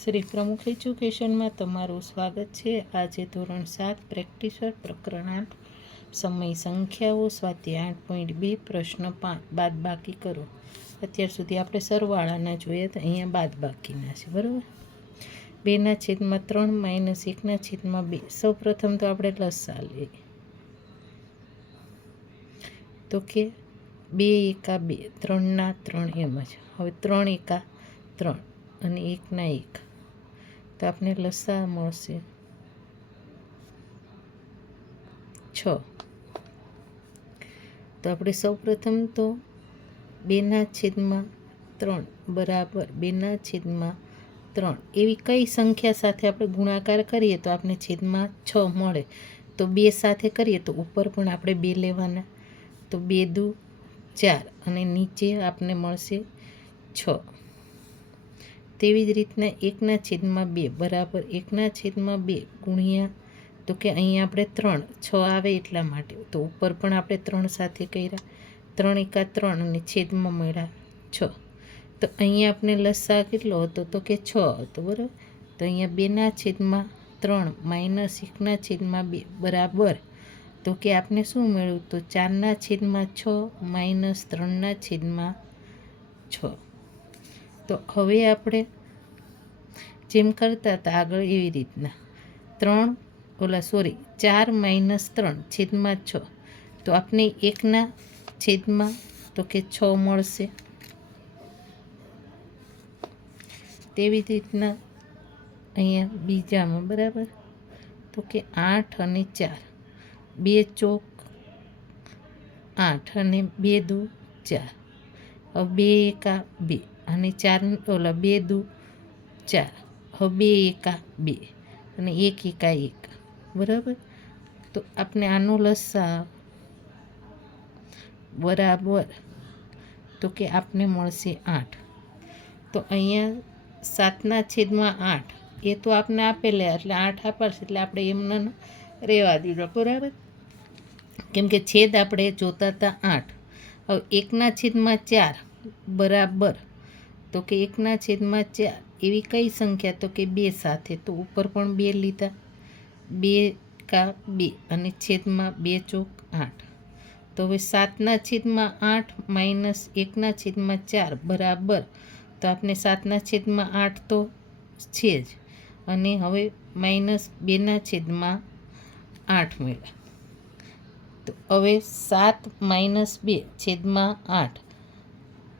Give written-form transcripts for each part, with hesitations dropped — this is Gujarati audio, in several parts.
શ્રી પ્રમુખ એજ્યુકેશનમાં તમારું સ્વાગત છે. આજે ધોરણ 7 પ્રેક્ટિસર પ્રકરણ 8 સમય સંખ્યાઓ સ્વાધ્યાય 8.2 પ્રશ્ન 5 બાદબાકી કરો. અત્યાર સુધી આપણે સરવાળાના જોઈએ તો અહીંયા બાદબાકીના છે, બરાબર. 2/3 - 1/2. સૌ પ્રથમ તો આપણે લસા લઈએ તો કે 2 × 2 3 × 3 એમ જ. હવે 3 × 3 અને 1 × 1 તો આપણે લસા મળશે 6. તો આપણે સૌ પ્રથમ તો 2/3 બરાબર 2/3 એવી કઈ સંખ્યા સાથે આપણે ગુણાકાર કરીએ તો આપણે છેદમાં 6 મળે. તો 2 સાથે કરીએ તો ઉપર પણ આપણે 2 લેવાના, તો 2 × 2 = 4 અને નીચે આપણને મળશે 6. તેવી જ રીતના 1/2 બરાબર 1/2 ગુણ્યા તો કે અહીંયા આપણે 3 6 આવે એટલા માટે, તો ઉપર પણ આપણે 3 સાથે કર્યા, 3 × 3 અને છેદમાં મળ્યા 6. તો અહીંયા આપણે લસા કેટલો હતો તો કે 6 હતો, બરાબર. તો અહીંયા 2/3 - 1/2 બરાબર તો કે આપણે શું મળ્યું તો 4/6 - 3/6. તો હવે આપણે જેમ કરતા હતા આગળ એવી રીતના 4 - 3 છેદમાં 6 તો આપણે 1/6 તો કે 6 મળશે. તેવી જ રીતના અહીંયા બીજામાં બરાબર તો કે 8 અને 4 2 ચોક 8 અને 2 × 2 = 4. હવે 2 × 2 અને 4 2 × 4. હવે 2 × 2 અને 1 × 1 બરાબર. તો આપણે આનો લસા બરાબર તો કે આપને મળશે 8. તો અહીંયા 7/8 એ તો આપણે આપેલા એટલે 8 આપાશે એટલે આપણે એમને રહેવા દીધો, બરાબર. કેમ કે છેદ આપણે જોતા હતા 8. હવે 1/4 બરાબર તો કે 1/4 એવી કઈ સંખ્યા તો કે 2 સાથે, તો ઉપર પણ 2 લીધા, 2 × 2 અને છેદમાં 2 ચોક 8. તો હવે 7/8 - 1/4 બરાબર તો આપણે 7/8 તો છે જ અને હવે -2/8 મળ્યા. તો હવે 7 - 2/8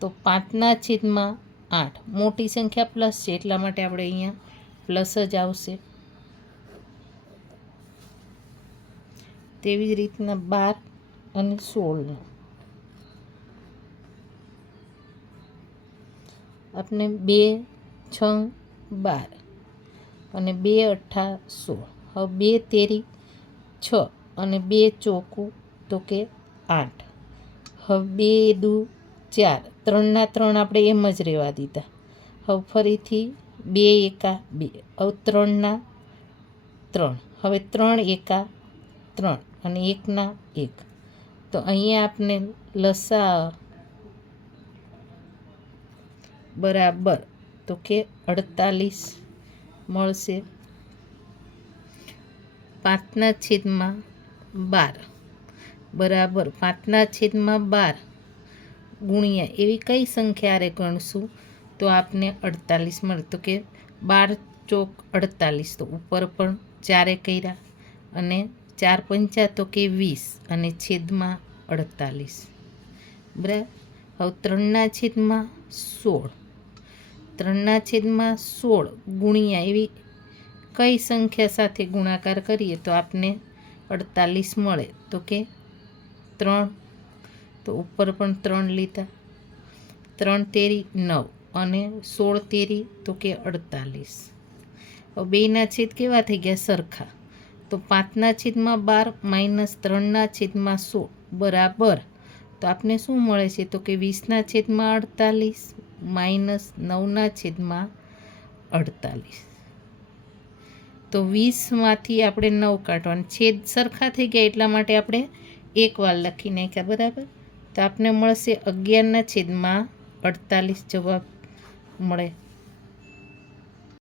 તો 5/8 મોટી સંખ્યા પ્લસ છે એટલા માટે આપણે અહીંયા પ્લસ જ આવશે. તેવી જ રીતના 12 અને 16 આપણે 2 × 6 = 12 અને 2 × 8 = 16. હવે 2 તેરી 6 અને 2 ચોકું તો કે 8. હવે 2 × 2 = 4, 3/3 આપણે એમ જ રહેવા દીધા. હવે ફરીથી 2 × 2 હવે 3/3 હવે 3 × 3 અને 1/1 તો અહીંયા આપણે લસા બરાબર તો કે 48 મળશે. 5/12 બરાબર 5/12 ગુણ્યા એવી કઈ સંખ્યા રે ગણશું તો આપને 48 મળે. તો કે 12 ચોક 48 તો ઉપર પણ 4 કર્યા અને 4 × 5 તો કે 20 અને છેદમાં 48 બરાબર. હવે 3/16 3/16 ગુણ્યા એવી કઈ સંખ્યા સાથે ગુણાકાર કરીએ તો આપને 48 મળે. તો કે 3 તો ઉપર પણ 3 લીધા, 3 તેરી 9 અને 16 તેરી તો કે 48. હવે બેના છેદ કેવા થઈ ગયા સરખા, તો 5/12 - 3/16 બરાબર તો આપને શું મળે છે તો કે 20/48 - 9/48. તો 20માંથી આપણે 9 કાઢવાનું, છેદ સરખા થઈ ગયા એટલા માટે આપણે એક વાર લખી નાખ્યા, બરાબર. તો આપને મળશે 11/48 જવાબ મળે.